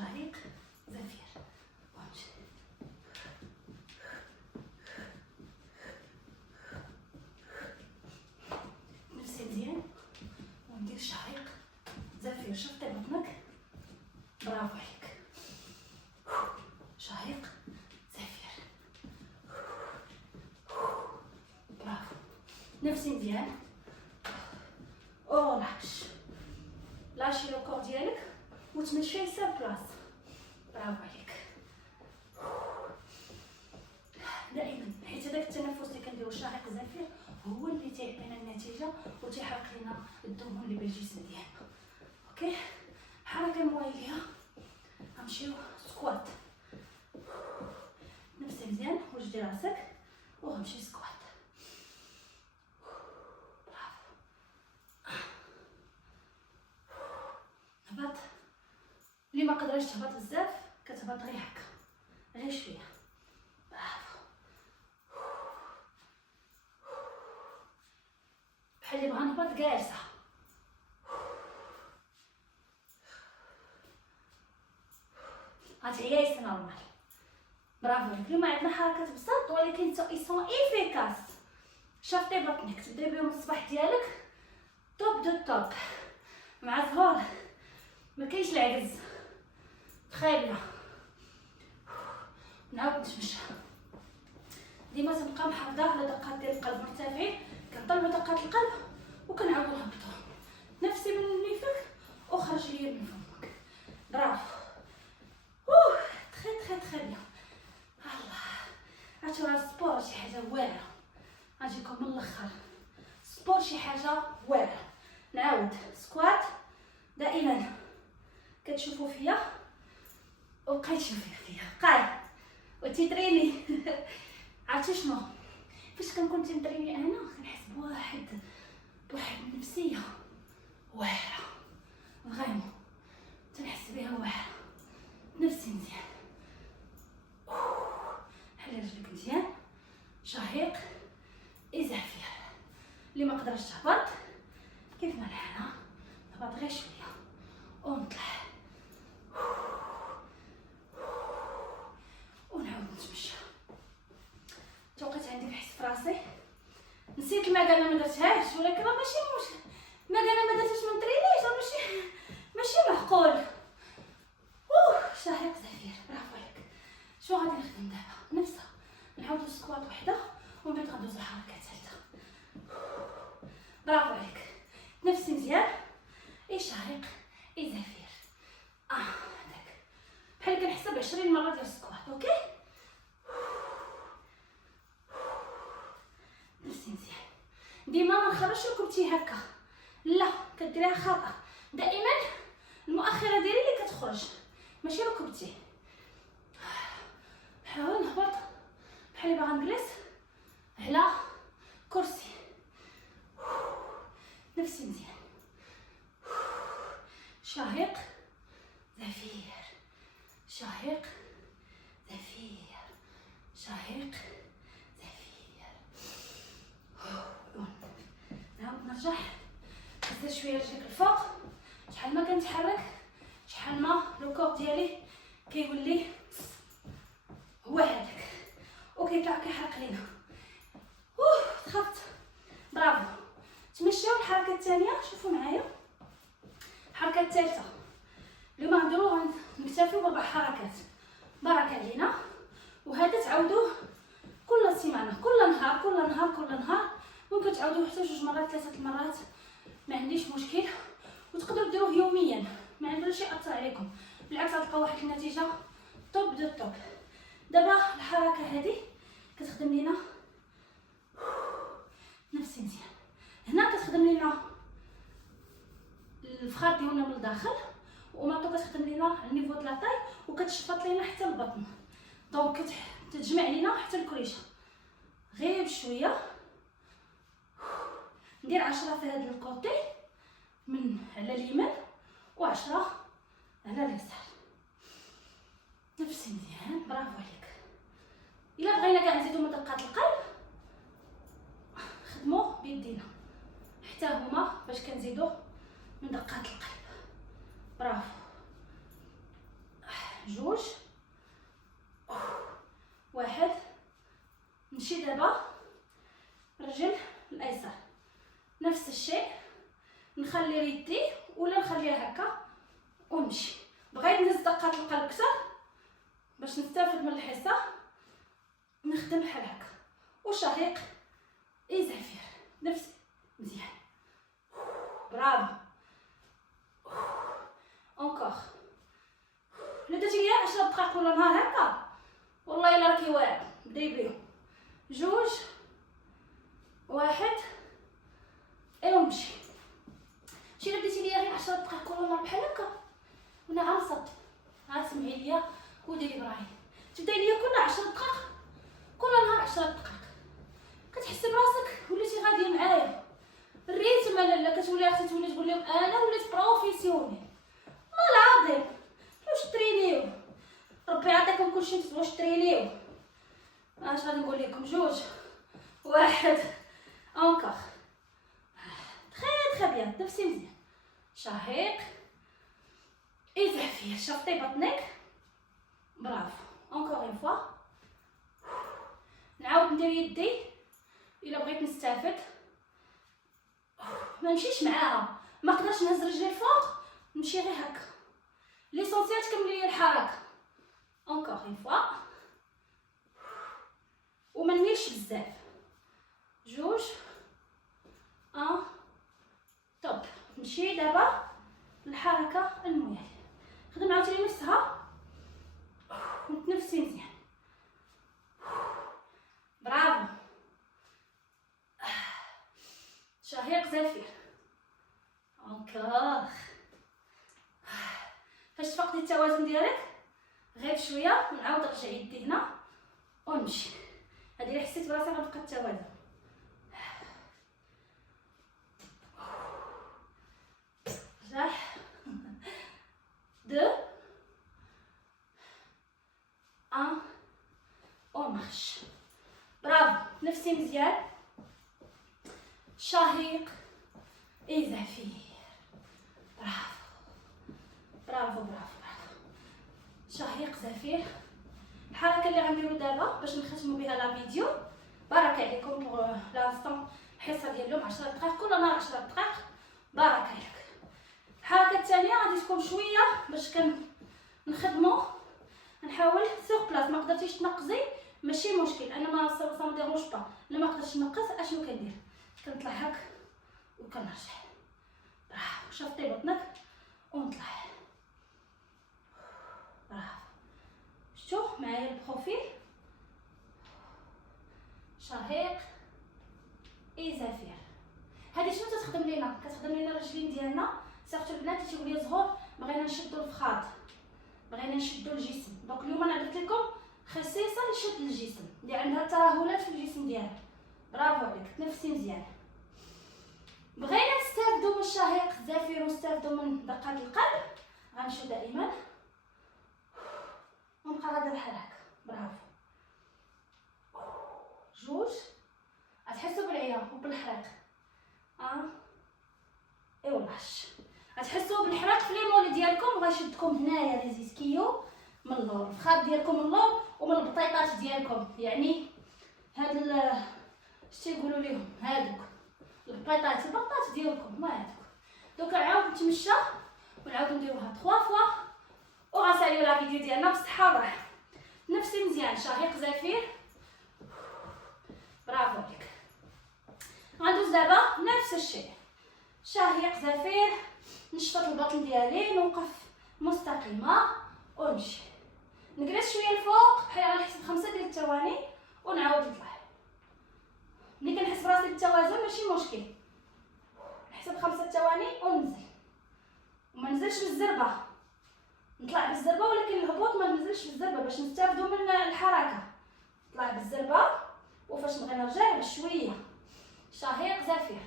شهيق زفير. وامشي نفسي مزيان وندير شهيق زفير. شفتي بطنك؟ برافو عليك. شهيق زفير. برافو. نفسي مزيان. ريلاكس. لاشي لو كور ديالك وتمشي سير بلاص. برافو عليك. دائما حيت هذاك التنفس اللي كنديرو شهيق زفير هو اللي تيعطينا النتيجه وتيحرق لنا الدهون اللي بالجسم ديالنا. اوكي، حركه مواليه. غنمشيو سكوات. نفسي مزيان، وجدي راسك وغنمشي سكوات. برافو. هبط. اللي ما قدرش تهبط بزاف كتهبط غير هكا، غير شويه. برافو. بحال اللي بغا نهبط جالسه. غتعيايس نورمال. برافو عليك. اليوم عندنا حركات بساط ولكن سون افيكاس. شفتي بطنك، تبداي بهم الصباح ديالك توب دو توب مع الظهر. ما كاينش العجز. تخيلنا نعاود نتمشى. ديما تنبقى محافظه على دقات ديال القلب مرتفعين. كنطلبوا دقات القلب وكنعاودوا نهبطوا. نفسي من نيفك وخرج ليا من فمك. برافو. تخي بيان. الله، عرفتوا راه السبور شي حاجه واعره. غنجيكم من الاخر. السبور شي حاجه واعره. نعاود سكوات. دائما كتشوفوا فيا وبقاي تشوفي فيا بقاي وتيتريني. عرفتي شنو؟ فاش كنكون تنتريني انا كنحس بواحد النفسيه واعره. فريمون تنحس بها واعره. نفسي مزيان. حلي رجلك مزيان. شهيق زفير. اللي ما قدرش تهبط كيف ما الحاله هبط غير شويه ونطلع ونعاود نتمشى. توقيت عندي بحس في راسي نسيت المكانه ما درتهاش، ولكن راه ماشي مشكل. المكانه ما درتهاش ما نترينيش، راه ماشي معقول. شهيق زفير. برافو عليك. شنو غادي نخدم دابا؟ نفسها نعاودو سكوات وحده ومن بعد غندوز لحركه ثالثه. برافو عليك. نفسي مزيان. شهيق زفير. هذاك بحال كنحسب 20 مره ديال السكوات. اوكي، نفسي مزيان. ديما ما نخرجش ركبتي هكا، لا كديريها خطا. دائما المؤخره ديالي اللي كتخرج ماشي ركبتي. نحاول نهبط بحال اللي باغا نجلس على كرسي. نفسي مزيان. شهيق زفير. شهيق زفير. شهيق زفير. نعاود نرجع. نزيد شويه رجليك الفوق. شحال ما كنتحرك شحال ما لو كور ديالي كيولي هو هذاك وكيطلع كيحرق لينا. تخفت. برافو. تمشيو الحركه الثانيه. شوفوا معايا الحركه الثالثه. اليوم غنديرو نكتفيو بربع حركات. بركه علينا. وهذا تعاودوه كل سيمانه، كل نهار. ممكن تعاودوه حتى 2 مرات 3 مرات، ما عنديش مشكل. وتقدروا ديروه يوميا، ما عنده شي اثر عليكم. بالعكس غتلقاو واحد النتيجه توب دو توب. دابا الحركه هذه كتخدم لينا نفسي مزيان. هنا كتخدم لينا الفخاد ديالنا من الداخل، وماطو كتخدم لينا النيفو د لاطاي، وكتشفط لينا حتى البطن. دونك كتجمع لينا حتى الكريشه. غير بشويه ندير 10 في هذا الكوتي من على اليمين و10 على اليسار. نفسي مزيان. برافو عليك. الا بغينا كاع نزيدو من دقات القلب خدموا بيدينا حتى هما باش كنزيدو من دقات القلب. برافو. جوج، واحد. نمشي دابا رجل الايسر نفس الشيء، نخلي يدي ولا نخليها هكا ونمشي. بغيت نهز دقات القلب اكثر باش نستافد من الحصه، نخدم بحال هكا وشهيق اي زفير نفس مزيان. برافو. اونكور. لا درتي ليا 10 دقائق ولا نهار هكا والله الا راكي واعر. بداي بيهم جوج، واحد، ايوا نمشي. شي الا بديتي ليا غير 10 دقائق ولا نهار بحال هكا وانا غنصد، غتسمعي ليا وديري براي. تبداي ليا كل 10 دقائق، كل نهار 10 دقائق، كتحسي براسك وليتي غاديه معايا. الريتم لالا كتولي اختي تولي تقول لهم انا وليت بروفيسيونيل. والله العظيم واش ترينيو، ربي يعطيكم كلشي نتوما واش ترينيو. اش غادي نقول لكم؟ جوج، واحد، اونكور. تري بيان. نفسي مزيان. شهيق اي زفير. شفطي بطنك. برافو. اونكور اون فوا. نعاود ندير يدي الا بغيت نستافد. ما نمشيش معاها، ما نقدرش نهز رجلي الفوق، نمشي غير هكا. ليسونسيال تكملي لي الحركه. اونكور اون فوا. وما نميلش بزاف. جوج، ان، توب. نمشي دابا الحركه المواليه. خدم عاوتاني نفسها ونتنفسي مزيان. برافو. شهيق زفير. اونكور. فاش تفقدي التوازن ديالك غير شويه ونعاود نرجع يدي هنا ونمشي. هادي اللي حسيت براسي غنفقد التوازن. رجع. دو، ان، ومارش. برافو. نفسي مزيان. شهيق اي زفير. برافو برافو برافو برافو. شهيق زفير. الحركه اللي غنديرو دابا باش نختموا بها لا فيديو. بارك عليكم بوغ لانستون. الحصه ديال اليوم 10 دقائق، كل نهار 10 دقائق. بارك عليك. الحركه الثانيه غادي تكون شويه باش نخدموا. نحاول سوغ بلاص. ما قدرتيش تنقزي ماشي مشكل، انا ما سا ديروج با. الا ما قدرتش نقص اشنو كندير؟ كنطلع هاك وكنرجع. برافو. شفطي بطنك ونطلع. برافو. شفتو معايا البروفيل؟ شهيق اي زفير. هادي شنو تخدم لينا؟ كتخدم لينا الرجلين ديالنا، سيرتو البنات اللي تيقولوا لي زهور بغينا نشدوا الفخاذ، بغينا نشدوا الجسم. دونك اليوم انا درت لكم خصيصه لشد الجسم اللي عندها ترهلات في الجسم ديالها. برافو عليك. تنفسي مزيان. بغينا نستافدوا من الشهيق الزفير ونستافدوا من دقات القلب، غنمشيو دائما ونبقى غادا بحال هكا. برافو. جوج. غتحسوا بالعيا وبالحريق. ايوا لاش. غتحسوا بالحريق في لي مول ديالكم وغيشدكم هنايا لي زيسكيو من اللور، الفخاد ديالكم من اللور ومن البطيطات ديالكم. يعني هاد اش تيقولوا ليهم هادوك البطيطات، البطاط ديالكم هما هادوك. دوك نعاود نتمشى ونعاودو نديروها 3 فوا وغنساليو لا فيديو ديالنا بالصحه والراحه. نفسي مزيان. شهيق زفير. برافو عليك. غندوز دابا نفس الشيء. شهيق زفير. نشفط البطن ديالي، نوقف مستقيمه ونمشي. نجلس شويه الفوق بحال على حسب 5 ديال الثواني ونعاود نطلع. ملي كنحس براسي بالتوازن ماشي مشكل، نحسب 5 ثواني وننزل. وما ننزلش بالزربه، نطلع بالزربه ولكن الهبوط ما ننزلش بالزربه باش نستافدوا من الحركه. نطلع بالزربه وفاش نبغي نرجع بشويه. شهيق زفير.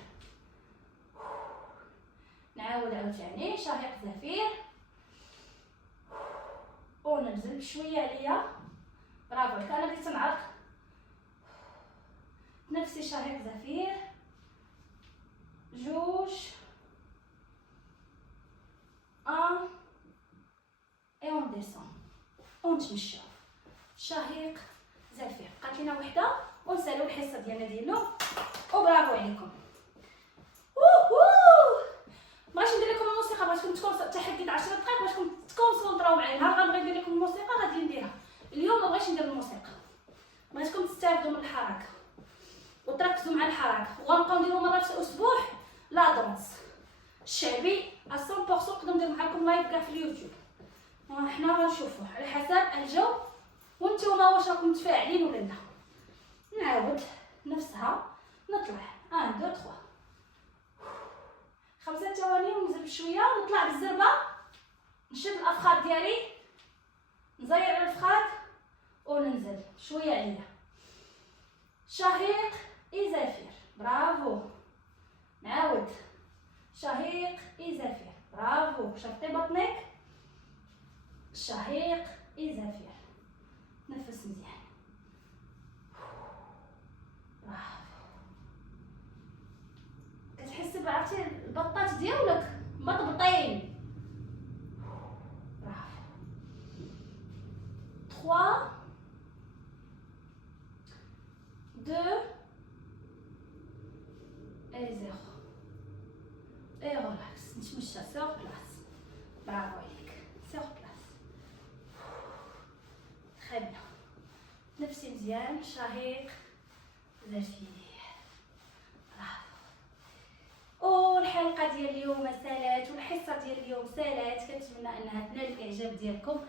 نعاود عاوتاني. شهيق زفير وننزل بشويه عليا. برافو عليك. انا بديت نعرق. نفسي. شهيق زفير. جوج، ان، اي اون ديسون. ونتمشاو. شهيق زفير. بقات لينا وحده ونسالو الحصه ديالنا ديالو. وبرافو عليكم. بغيتش ندير لكم الموسيقى، بغيتكم تكون تحديد 10 دقائق بغيتكم تكونسونطراو معايا. نهار غنبغي ندير لكم الموسيقى غادي نديرها، اليوم ما بغيتش ندير الموسيقى. بغيتكم تستافدوا من الحركه وتركزوا مع الحركه، وغنبقاو نديروا مرات في الاسبوع لا دونس الشعبي 100%. نقدر ندير معكم لايف كاع في اليوتيوب، وحنا غنشوفوا على حسب الجو وانتوما واش راكم متفاعلين ولا لا. نعاود نفسها، نطلع 1 2 3 5 ثواني ونزل بشويه، نطلع بالزربه، نشد الافخاذ ديالي، نزير على الفخاذ وننزل شويه عليا. شهيق زفير. برافو. نعاود شهيق زفير. برافو. شفطي بطنك. شهيق زفير. نفس مزيان. برافو. كتحسي بعرفتي البطاط ديالك مطبطين. برافو. 3 2 et 0 et relax. نتمشى سور بلاص. برافو عليك. سور بلاص. très bien. نفسي مزيان. شهيق زفير. برافو. الحلقه ديال اليوم سالات والحصه ديال اليوم سالات. كنتمنى انها تنال الاعجاب ديالكم.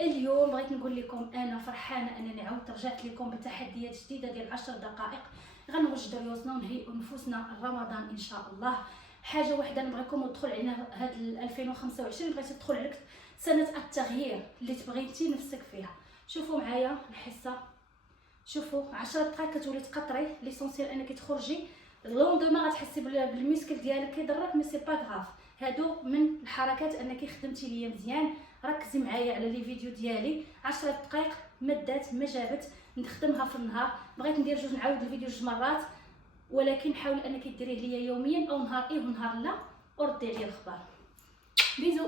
اليوم بغيت نقول لكم انا فرحانه انني عاودت رجعت لكم بتحديات جديده ديال 10 دقائق غنوجدوا ريوسنا ونهيئوا نفوسنا لرمضان ان شاء الله. حاجه واحده نبغيكم تدخل علينا هاد 2025، بغيتي تدخل عليك سنه التغيير اللي تبغيتي نفسك فيها. شوفوا معايا الحصه، شوفوا 10 دقائق كتولي تقطري، ليسونسيال انك تخرجي لوندوما غتحسي بالميسكل ديالك كيضرك، مي سي با غاف. هادو من الحركات انك خدمتي ليا مزيان. ركزي معايا على لي فيديو ديالي 10 دقائق مدات ما جابت نخدمها في النهار. بغيت ندير جوج نعاود الفيديو جوج مرات، ولكن حاول انك ديريه ليا يوميا او نهار ونهار لا، وردي عليا الخبر. بيزو.